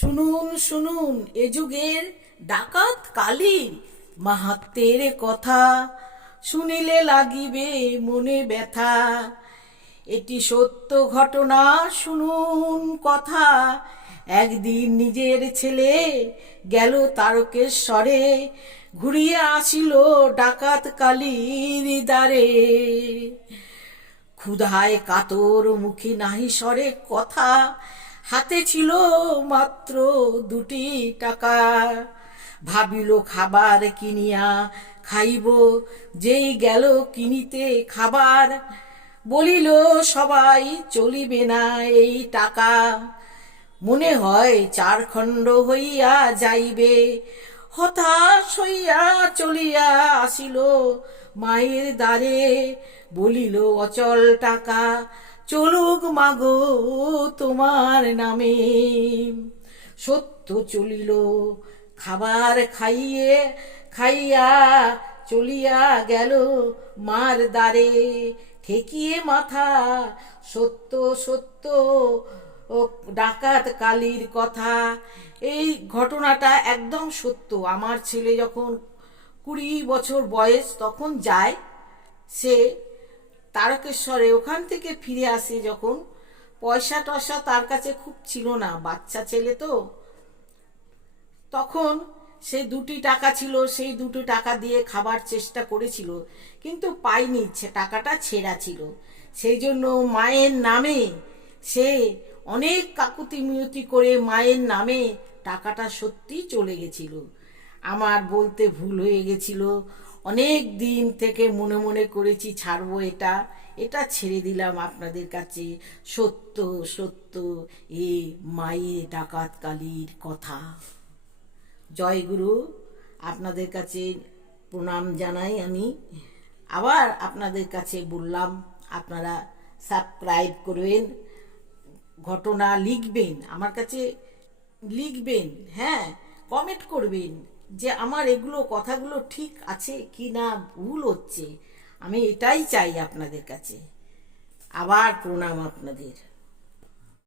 শুনুন শুনুন, এ যুগের ডাকাত কালীর মাহাত্মের কথা শুনিলে লাগিবে মনে ব্যথা। এটি সত্য ঘটনা, শুনুন কথা। একদিন নিজের ছেলে গেল তারকেশ্বরে, ঘুরিয়ে আসিল ডাকাত কালীর দ্বারে। ক্ষুধায় কাতর মুখে নাহি স্বরে কথা হাতে ছিল মাত্র দুটি টাকা। ভাবিল খাবার কিনিয়া খাইব, যেই গেল কিনিতে খাবার। বলিল, সবাই চলিবে না এই টাকা। মনে হয় চার খণ্ড হইয়া যাইবে। হতাশ হইয়া চলিয়া আসিল মায়ের দ্বারে। বলিল, অচল টাকা চলুক মাগো তোমার নামে। সত্য চলিল, খাবার খাইয়ে খাইয়া চলিয়া গেল মার দ্বারে। ঠেকিয়ে মাথা, সত্য সত্য ও ডাকাত কালীর কথা। এই ঘটনাটা একদম সত্য। আমার ছেলে যখন কুড়ি বছর বয়স তখন যায়, সে তারকেশ্বরে ওখান থেকে ফিরে আসে যখন। পয়সা টয়সা তার কাছে খুব ছিল না, বাচ্চা ছেলে তো। তখন সে দুটি টাকা ছিল, সেই দুটো টাকা দিয়ে খাবার চেষ্টা করেছিল, কিন্তু পায়নি সে টাকাটা ছেঁড়া ছিল। সেই জন্য মায়ের নামে সে অনেক কাকুতি মিনতি করে মায়ের নামে টাকাটা সত্যি চলে গেছিল। আমার বলতে ভুল হয়ে গেছিল অনেক দিন থেকে মনে মনে করেছি, ছাড়বো এটা। এটা ছেড়ে দিলাম আপনাদের কাছে। সত্য সত্য, এ মায়ের ডাকাত কালীর কথা। জয় গুরু, আপনাদের কাছে প্রণাম জানাই আমি। আবার আপনাদের কাছে বললাম, আপনারা সাবস্ক্রাইব করবেন, ঘটনা লিখবেন, আমার কাছে লিখবেন হ্যাঁ কমেন্ট করবেন। যে আমার এগুলো কথাগুলো ঠিক আছে কি না ভুল হচ্ছে, আমি এটাই চাই আপনাদের কাছে। আবার প্রণাম আপনাদের।